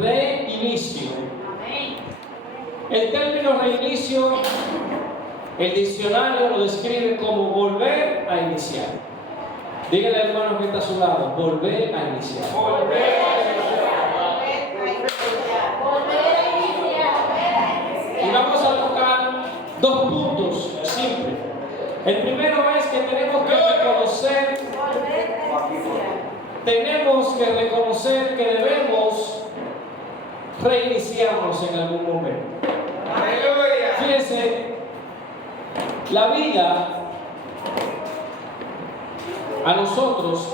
reinicio. El término reinicio, el diccionario lo describe como volver a iniciar. Dígale al hermano que está a su lado, volver a iniciar. Volver a iniciar. Y vamos a tocar dos puntos simples. El primero es que tenemos que reconocer que debemos reiniciarnos en algún momento. Aleluya. Fíjense, la vida a nosotros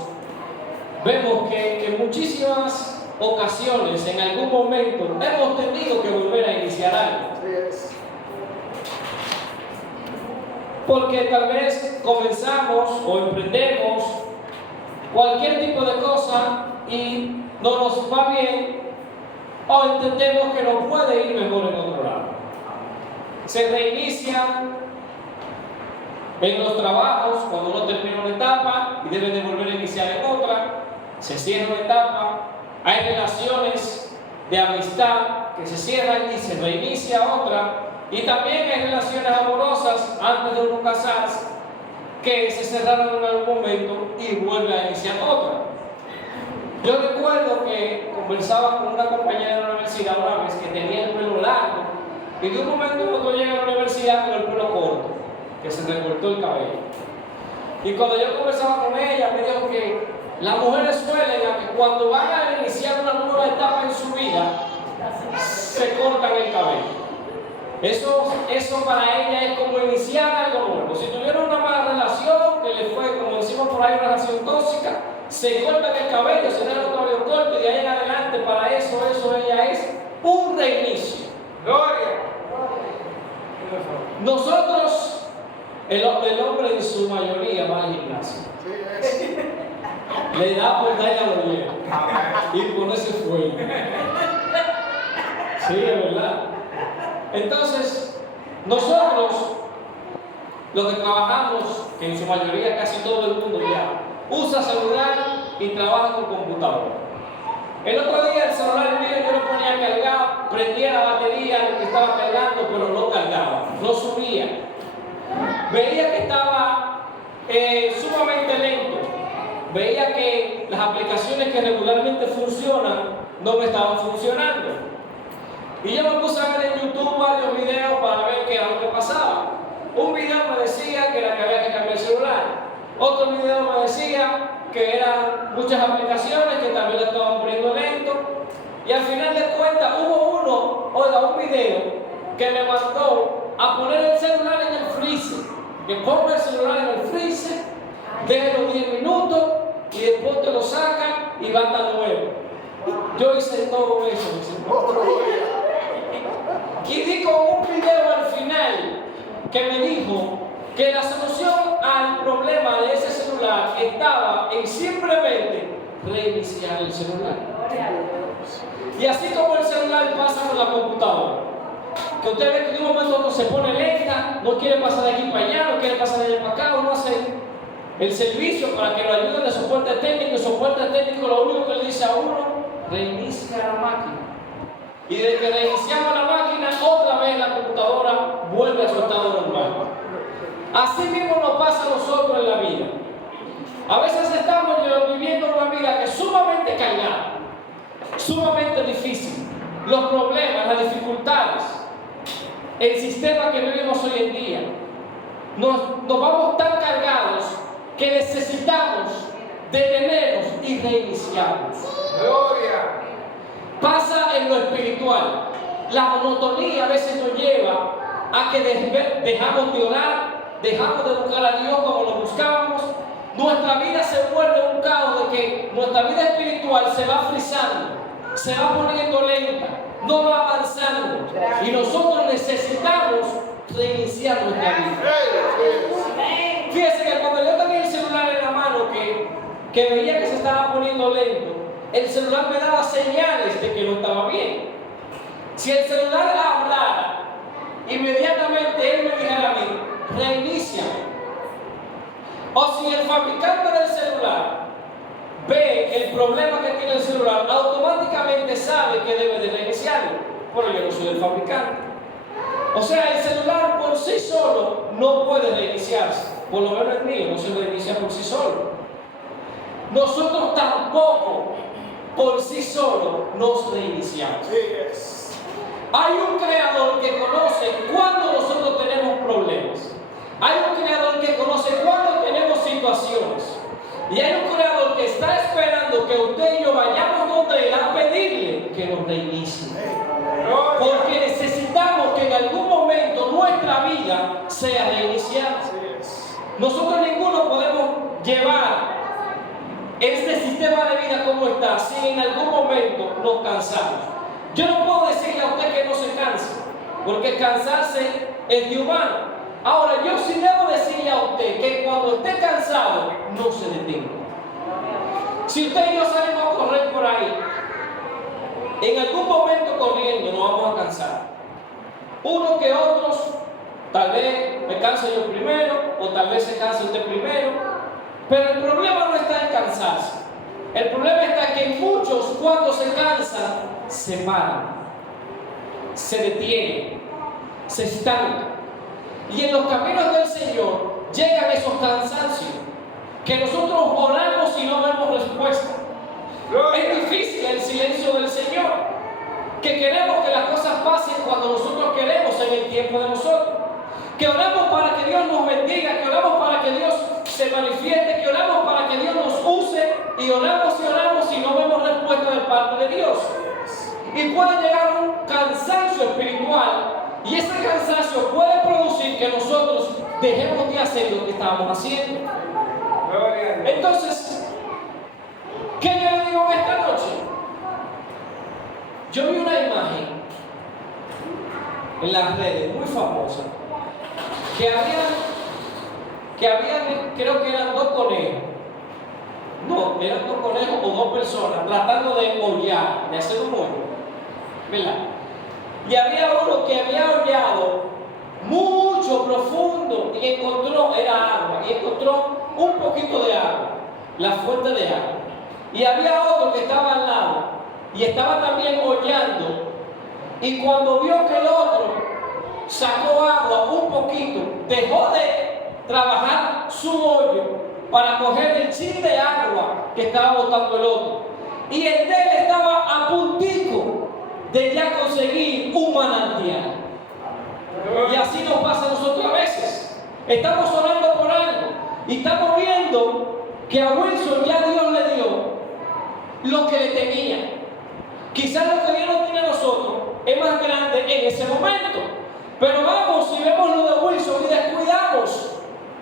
vemos que en muchísimas ocasiones, en algún momento, hemos tenido que volver a iniciar algo. Porque tal vez comenzamos o emprendemos cualquier tipo de cosa y no nos va bien, o entendemos que no puede ir mejor en otro lado. Se reinicia en los trabajos cuando uno termina una etapa y debe de volver a iniciar en otra. Se cierra una etapa. Hay relaciones de amistad que se cierran y se reinicia otra. Y también hay relaciones amorosas antes de uno casarse que se cerraron en algún momento y vuelve a iniciar otra. Yo recuerdo que conversaba con una compañera de la universidad una vez que tenía el pelo largo y de un momento a otro llega a la universidad con el pelo corto, que se recortó el cabello. Y cuando yo conversaba con ella me dijo que las mujeres suelen a que cuando van a iniciar una nueva etapa en su vida se cortan el cabello. Eso para ella es como iniciar algo nuevo. Si tuvieron una mala relación, que le fue, como decimos por ahí, una relación tóxica, se cortan el cabello, se dejan el cabello corto y de ahí en adelante para eso ella es un reinicio. Gloria. Nosotros, el hombre en su mayoría va al gimnasio. Le da por darle a la mujer y ponerse fuego. Sí, es verdad. Entonces, nosotros, los que trabajamos, que en su mayoría casi todo el mundo ya usa celular y trabaja con computadora. El otro día el celular mío yo lo ponía a cargar, prendía la batería que estaba cargando, pero no cargaba, no subía. Veía que estaba sumamente lento. Veía que las aplicaciones que regularmente funcionan no me estaban funcionando. Y yo me puse a ver en YouTube varios videos para ver qué era lo que pasaba. Un video me decía que era que había que cambiar el celular. Otro video me decía que eran muchas aplicaciones que también lo estaban poniendo lento. Y al final de cuentas hubo un video que me mandó a poner el celular en el freezer. Que ponga el celular en el freezer, déjelo 10 minutos y después te lo sacan y va a estar nuevo. Yo hice todo eso. Y di con un video al final que me dijo que la solución al problema de ese celular estaba en simplemente reiniciar el celular. Y así como el celular pasa con la computadora, que usted ve que de un momento a otro se pone lenta, no quiere pasar de aquí para allá, no quiere pasar de allá para acá, uno hace el servicio para que lo ayuden de soporte técnico. El soporte técnico lo único que le dice a uno, reinicia la máquina. Y desde que reiniciamos la máquina, otra vez la computadora vuelve a su estado normal. Así mismo nos pasa a nosotros en la vida. A veces estamos viviendo una vida que es sumamente cargada, sumamente difícil. Los problemas, las dificultades, el sistema que vivimos hoy en día, nos vamos tan cargados que necesitamos detenernos y reiniciarnos. Gloria. Pasa en lo espiritual. La monotonía a veces nos lleva a que dejamos de orar, dejamos de buscar a Dios como lo buscábamos. Nuestra vida se vuelve un caos de que nuestra vida espiritual se va frizando, se va poniendo lenta, no va avanzando. Y nosotros necesitamos reiniciar nuestra vida. Fíjense que cuando yo tenía el celular en la mano que veía que se estaba poniendo lento, el celular me daba señales de que no estaba bien. Si el celular hablara, inmediatamente él me dijera a mí, reiníciame. O si el fabricante del celular ve el problema que tiene el celular, automáticamente sabe que debe pero yo no soy el fabricante. O sea, el celular por sí solo no puede reiniciarse. Por lo menos el mío no se reinicia por sí solo. Nosotros tampoco por sí solo nos reiniciamos. Hay un creador que conoce cuándo nosotros tenemos problemas. Hay un creador que conoce cuándo tenemos situaciones. Y hay un creador que está esperando que usted y yo vayamos donde él a pedirle que nos reinicie. Porque necesitamos que en algún momento nuestra vida sea reiniciada. Nosotros ninguno podemos llevar este sistema de vida como está si en algún momento nos cansamos. Yo no puedo decirle a usted que no se canse, porque cansarse es de humano. Ahora, yo sí debo decirle a usted que cuando esté cansado, no se detenga. Si usted y yo salimos a correr por ahí, en algún momento corriendo nos vamos a cansar. Uno que otros, tal vez me canse yo primero, o tal vez se canse usted primero. Pero el problema no está en cansarse. El problema está que muchos, cuando se cansan, se paran, se detienen, se estancan. Y en los caminos del Señor llegan esos cansancios que nosotros oramos y no vemos respuesta. Es difícil el silencio del Señor, que queremos que las cosas pasen cuando nosotros queremos en el tiempo de nosotros. Que oramos para que Dios nos bendiga, que oramos para que Dios se manifieste, que oramos para que Dios nos use, y oramos y no vemos respuesta de parte de Dios. Y puede llegar un cansancio espiritual, y ese cansancio puede producir que nosotros dejemos de hacer lo que estábamos haciendo. Entonces, ¿qué yo le digo esta noche? Yo vi una imagen en las redes muy famosa, que había, creo que eran dos conejos. No, eran dos conejos o dos personas tratando de hollar, de hacer un hoyo, ¿verdad? Y había uno que había hollado mucho, profundo, y encontró, era agua, y encontró un poquito de agua, la fuente de agua. Y había otro que estaba al lado, y estaba también hollando, y cuando vio que el otro sacó agua un poquito, dejó de trabajar su hoyo para coger el chin de agua que estaba botando el otro. Y el de él estaba a puntico de ya conseguir un manantial. Y así nos pasa a nosotros a veces. Estamos orando por algo y estamos viendo que a Wilson ya Dios le dio lo que le tenía. Quizás lo que Dios nos tiene a nosotros es más grande en ese momento. Pero vamos y vemos lo de Wilson y descuidamos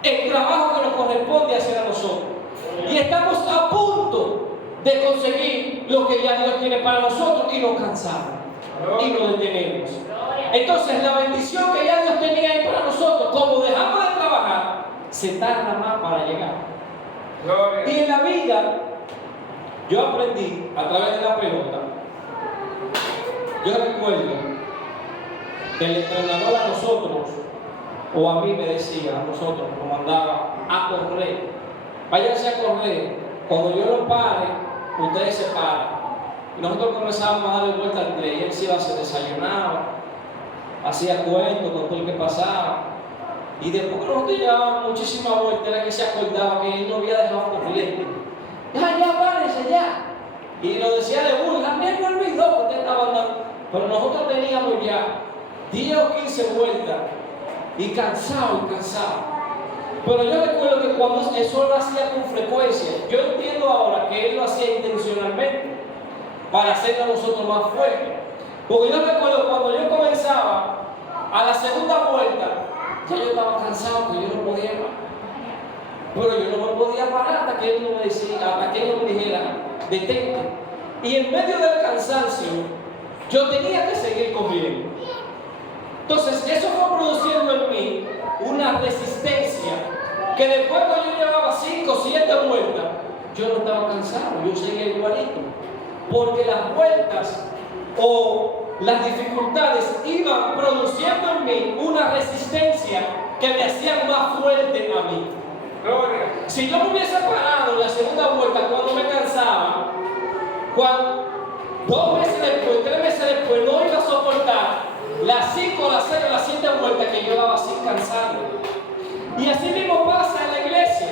el trabajo que nos corresponde hacer a nosotros. Y estamos a punto de conseguir lo que ya Dios tiene para nosotros y nos cansamos y nos detenemos. Entonces la bendición que ya Dios tenía ahí para nosotros, como dejamos de trabajar, se tarda más para llegar. Y en la vida, yo aprendí a través de la pelota. Yo recuerdo que el entrenador a nosotros, o a mí me decía, a nosotros, nos mandaba a correr. Váyanse a correr. Cuando yo lo pare, ustedes se paran. Y nosotros comenzábamos a darle vuelta al play. Él se iba, se desayunaba, hacía cuentos con todo el que pasaba. Y después que nosotros llevábamos muchísimas vueltas, era que se acordaba que él no había dejado corriente. Ya, párense, ya. Y nos decía de burla, me olvidó que ustedes estaban dando. Pero nosotros teníamos ya 10 o 15 vueltas y cansado. Pero yo recuerdo que cuando eso lo hacía con frecuencia, yo entiendo ahora que él lo hacía intencionalmente para hacerlo a nosotros más fuertes. Porque yo recuerdo cuando yo comenzaba a la segunda vuelta, ya yo estaba cansado, que yo no podía más. Pero yo no me podía parar hasta que él no me decía, hasta que él no me dijera, detente. Y en medio del cansancio, yo tenía que seguir corriendo. Entonces, eso fue produciendo en mí una resistencia que después cuando yo llevaba 5 o 7 vueltas, yo no estaba cansado, yo seguía igualito. Porque las vueltas o las dificultades iban produciendo en mí una resistencia que me hacía más fuerte a mí. Si yo me hubiese parado en la segunda vuelta cuando me cansaba, 2 meses después, 3 meses después, no iba a soportar las 5, las 6 o las 7 vueltas que yo daba sin cansarme. Y así mismo pasa en la iglesia.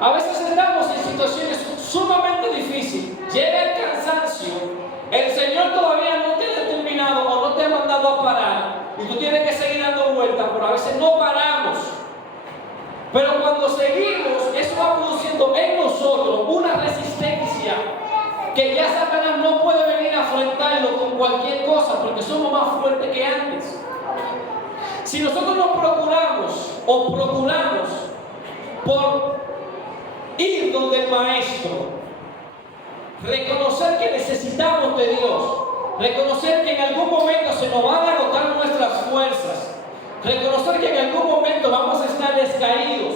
A veces estamos en situaciones sumamente difíciles. Llega el cansancio. El Señor todavía no te ha determinado o no te ha mandado a parar. Y tú tienes que seguir dando vueltas, pero a veces no paramos. Pero cuando seguimos, eso va produciendo en nosotros una resistencia que ya Satanás no puede venir a afrontarlo con cualquier cosa porque somos más fuertes que antes. Si nosotros nos procuramos por ir donde el Maestro, reconocer que necesitamos de Dios, reconocer que en algún momento se nos van a agotar nuestras fuerzas, reconocer que en algún momento vamos a estar descaídos,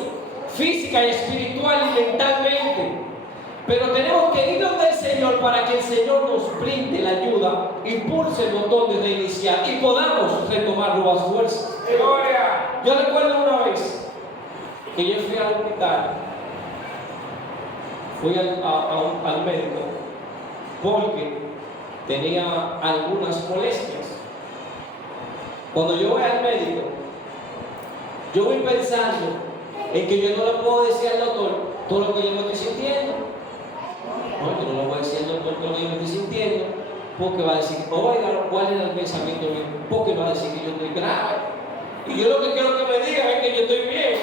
física y espiritual y mentalmente, pero tenemos que ir donde el Señor para que el Señor nos brinde la ayuda, impulse el botón de reiniciar y podamos retomar nuevas fuerzas. Gloria. Yo recuerdo una vez que yo fui al hospital, fui al médico porque tenía algunas molestias. Cuando yo voy al médico, yo voy pensando en que yo no le puedo decir al doctor todo lo que yo me estoy sintiendo. No, yo no le voy a decir al doctor todo lo que yo me estoy sintiendo, porque va a decir, oiga, ¿cuál es el pensamiento mío? Porque va a decir que yo estoy grave. Y yo lo que quiero que me digan es que yo estoy bien.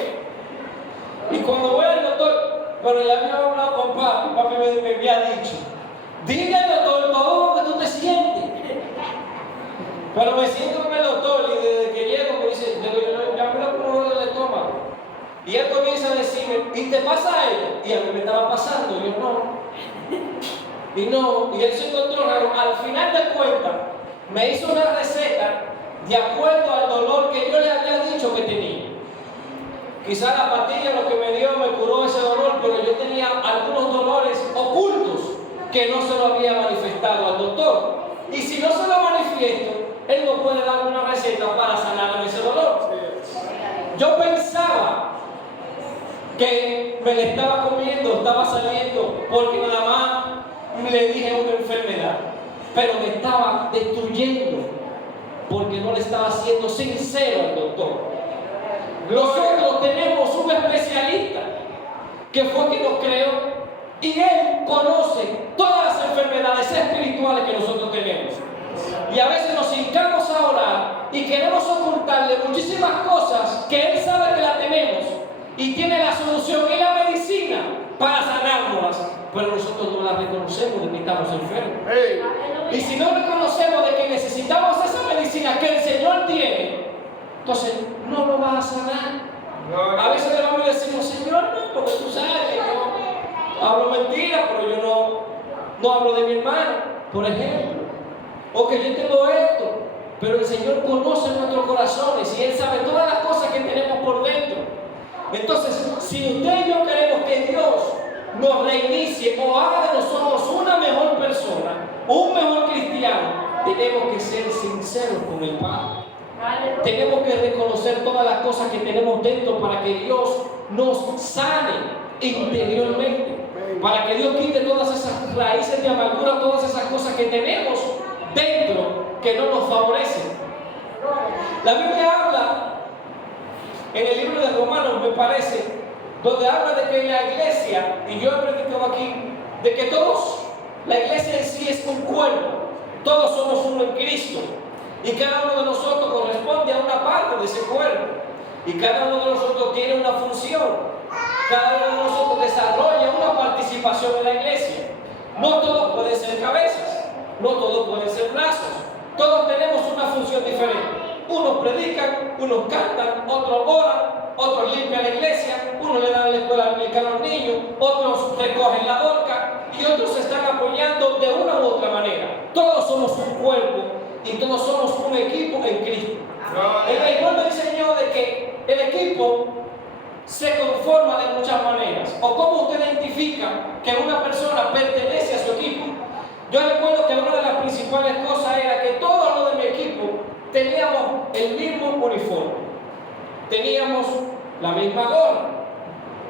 Y cuando voy al doctor, pero ya había hablado con papi me había dicho, dile al doctor todo lo que tú te sientes. Pero me siento con el doctor y desde que llego me dice, ya me lo pongo en el estómago. Y él comienza a decirme, ¿y te pasa algo? Y a mí me estaba pasando, yo no. Y él se encontró raro. Al final de cuentas, me hizo una receta de acuerdo al dolor que yo le había dicho que tenía. Quizás la pastilla lo que me dio me curó ese dolor, pero yo tenía algunos dolores ocultos que no se lo había manifestado al doctor. Y si no se lo manifiesto, él no puede dar una receta para sanar ese dolor. Yo pensaba que me le estaba comiendo, estaba saliendo, porque nada más le dije una enfermedad, pero me estaba destruyendo, porque no le estaba siendo sincero al doctor. Nosotros tenemos un especialista que fue quien nos creó y él conoce todas las enfermedades espirituales que nosotros tenemos. Y a veces nos hincamos a orar y queremos ocultarle muchísimas cosas que él sabe que la tenemos y tiene la solución y la medicina para sanárnoslas, pero nosotros no la reconocemos de que estamos enfermos. Y si no reconocemos de que necesitamos esa medicina que el Señor tiene, entonces no lo va a sanar. A veces le vamos a decir, Señor, no, porque tú sabes que yo hablo mentira, pero yo no hablo de mi hermano, por ejemplo. O que yo tengo esto, pero el Señor conoce nuestros corazones y Él sabe todas las cosas que tenemos por dentro. Entonces, si usted y yo queremos que Dios nos reinicie o haga de nosotros una mejor persona, un mejor cristiano, tenemos que ser sinceros con el Padre. Tenemos que reconocer todas las cosas que tenemos dentro para que Dios nos sane interiormente, para que Dios quite todas esas raíces de amargura, todas esas cosas que tenemos dentro que no nos favorecen. La Biblia habla en el libro de Romanos, me parece, donde habla de que la iglesia, y yo he predicado aquí, de que todos, la iglesia en sí es un cuerpo, todos somos uno en Cristo. Y cada uno de nosotros corresponde a una parte de ese cuerpo. Y cada uno de nosotros tiene una función. Cada uno de nosotros desarrolla una participación en la iglesia. No todos pueden ser cabezas. No todos pueden ser brazos. Todos tenemos una función diferente. Unos predican, unos cantan, otros oran, otros limpian la iglesia, unos le dan la escuela dominical a los niños, otros recogen la horca y otros se están apoyando de una u otra manera. Todos somos un cuerpo y todos somos un equipo en Cristo. El béisbol me enseñó de que el equipo se conforma de muchas maneras. O cómo usted identifica que una persona pertenece a su equipo. Yo recuerdo que una de las principales cosas era que todos los de mi equipo teníamos el mismo uniforme. Teníamos la misma gorra.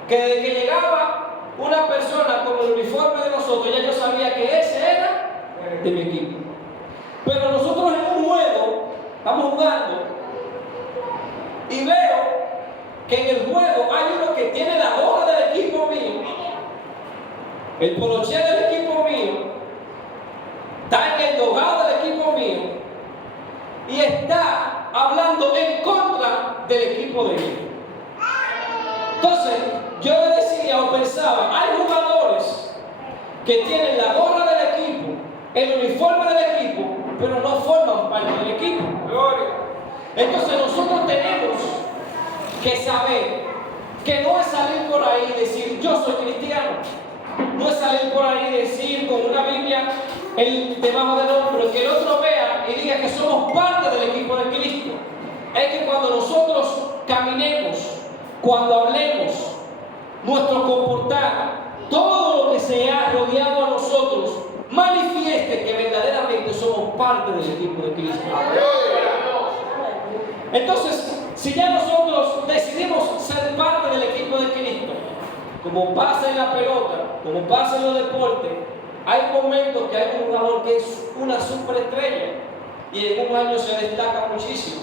Que desde que llegaba una persona con el uniforme de nosotros, ya yo sabía que ese era de mi equipo. Pero nosotros en un juego estamos jugando, y veo que en el juego hay uno que tiene la gorra del equipo mío, el poloché del equipo mío, está en el dogado del equipo mío, y está hablando en contra del equipo de él. Entonces, yo decía o pensaba, hay jugadores que tienen la gorra del equipo, el uniforme del equipo, pero no forman parte del equipo. Gloria. Entonces nosotros tenemos que saber que no es salir por ahí y decir yo soy cristiano, no es salir por ahí y decir con una Biblia debajo del hombro, que el otro vea y diga que somos parte del equipo de Cristo. Es que cuando nosotros caminemos, cuando hablemos, nuestro comportar, todo lo que se ha rodeado a nosotros, manifieste que verdaderamente somos parte del equipo de Cristo. Entonces, si ya nosotros decidimos ser parte del equipo de Cristo, como pasa en la pelota, como pasa en los deportes, hay momentos que hay un jugador que es una superestrella y en un año se destaca muchísimo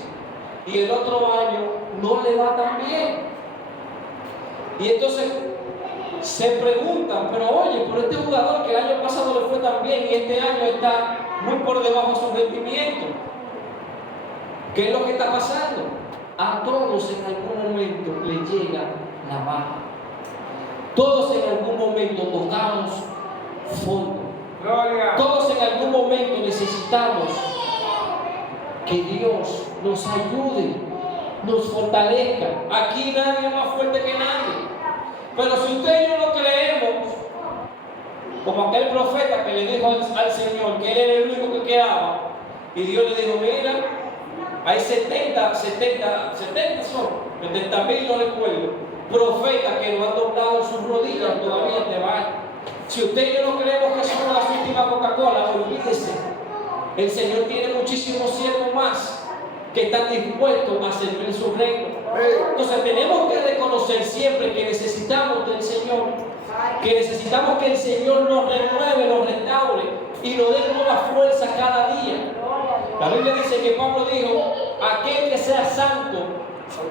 y el otro año no le va tan bien. Y entonces se preguntan, pero oye, por este jugador que el año pasado le fue tan bien y este año está muy por debajo de su rendimiento, ¿qué es lo que está pasando? A todos en algún momento le llega la baja. Todos en algún momento tocamos fondo. Gloria. Todos en algún momento necesitamos que Dios nos ayude, nos fortalezca. Aquí nadie es más fuerte que nadie. Pero si usted y yo no creemos, como aquel profeta que le dijo al Señor que él era el único que quedaba, y Dios le dijo, mira, hay 70 mil, no recuerdo, profetas que no han doblado sus rodillas, todavía te van. Si usted y yo no creemos que somos la última Coca-Cola, olvídese. El Señor tiene muchísimos siervos más que están dispuestos a servir su reino. Entonces tenemos que reconocer siempre que necesitamos del Señor, que necesitamos que el Señor nos renueve, nos restaure y nos dé nueva fuerza cada día. La Biblia dice que Pablo dijo, aquel que sea santo,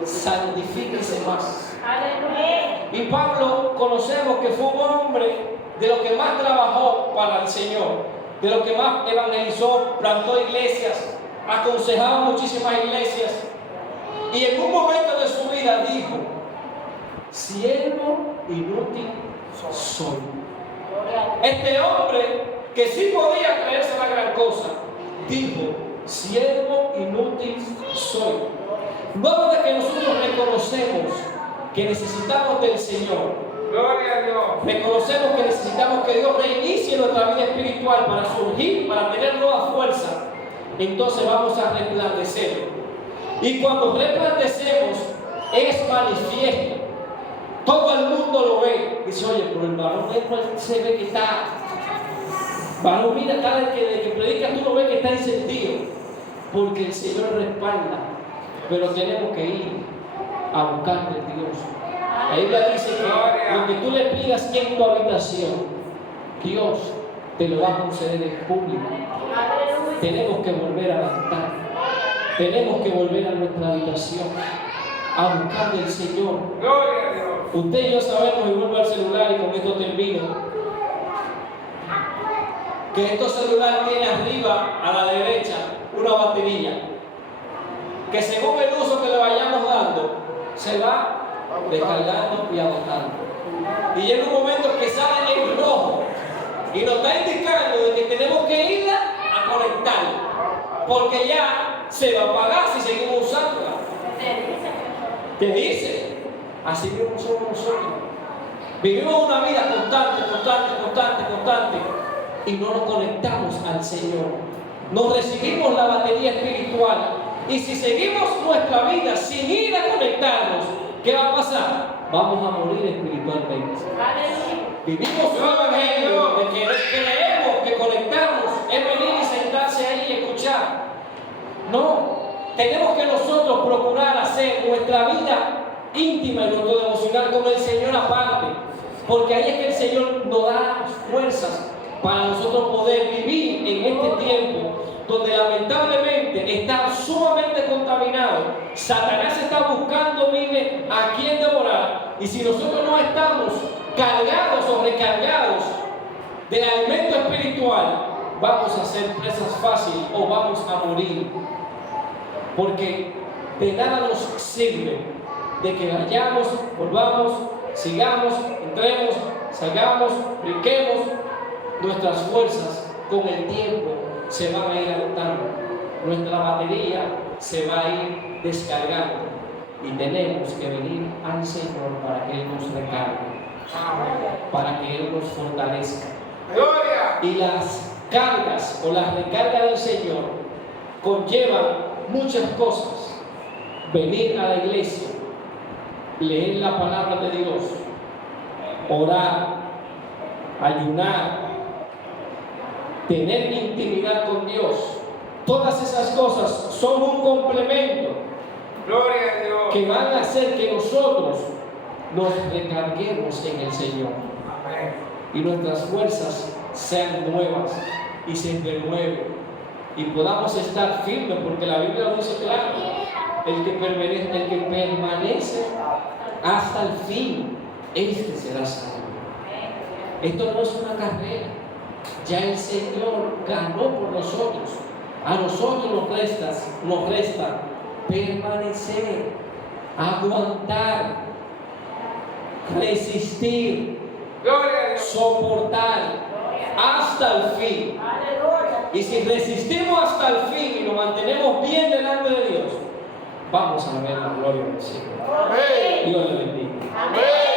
santifíquese más. Y Pablo conocemos que fue un hombre de lo que más trabajó para el Señor, de lo que más evangelizó, plantó iglesias, aconsejaba muchísimas iglesias, y en un momento de su vida dijo, siervo inútil soy. Este hombre, que sí podía creerse la gran cosa, dijo, siervo inútil soy. Luego de que nosotros reconocemos que necesitamos del Señor, Gloria a Dios. reconocemos que necesitamos que Dios reinicie nuestra vida espiritual para surgir, para tener nueva fuerza, entonces vamos a resplandecer. Y cuando resplandecemos, es manifiesto. Todo el mundo lo ve. Dice, oye, pero el varón se ve que está. Varón, mira, cada vez que predica, tú lo ves que está encendido. Porque el Señor respalda. Pero tenemos que ir a buscar de Dios. La Biblia dice que lo que tú le pidas en tu habitación, Dios te lo va a conceder en público. Tenemos que volver al altar. Tenemos que volver a nuestra habitación a buscar del Señor. Gloria a Dios. Usted y yo sabemos, y vuelvo al celular y con esto termino, que estos celulares tienen arriba a la derecha una batería que según el uso que le vayamos dando se va descargando y agotando. Y llega un momento que sale en rojo y nos está indicando de que tenemos que irla a conectar, porque ya se va a apagar si seguimos usándola. Te dice, así mismo somos nosotros. Vivimos una vida constante y no nos conectamos al Señor. Nos recibimos la batería espiritual y si seguimos nuestra vida sin ir a conectarnos, ¿qué va a pasar? Vamos a morir espiritualmente. Vivimos un evangelio de que creemos que conectarnos es venir y sentarse ahí y escuchar. No, tenemos que nosotros procurar hacer nuestra vida íntima y nuestro devocional con el Señor aparte, porque ahí es que el Señor nos da fuerzas para nosotros poder vivir en este tiempo donde lamentablemente está sumamente contaminado. Satanás está buscando, mire, a quién devorar. Y si nosotros no estamos cargados o recargados del alimento espiritual, vamos a ser presas fáciles o vamos a morir. Porque de nada nos sirve de que vayamos, volvamos, sigamos, entremos, salgamos, brinquemos. Nuestras fuerzas con el tiempo se van a ir agotando. Nuestra batería se va a ir descargando. Y tenemos que venir al Señor para que Él nos recargue, para que Él nos fortalezca. Gloria. Y las cargas o las recargas del Señor conllevan muchas cosas. Venir a la iglesia, leer la palabra de Dios, orar, ayunar, tener intimidad con Dios. Todas esas cosas son un complemento Gloria a Dios. que van a hacer que nosotros nos recarguemos en el Señor Amén. y nuestras fuerzas sean nuevas y se renueven y podamos estar firmes, porque la Biblia lo dice claro: el que permanece hasta el fin, este será salvo. Esto no es una carrera, ya el Señor ganó por nosotros. A nosotros nos resta permanecer, aguantar, resistir, Gloria a Dios. soportar hasta el fin. Y si resistimos hasta el fin y nos mantenemos bien delante de Dios, vamos a ver la gloria del Señor. Amén. Dios le bendiga. Amén.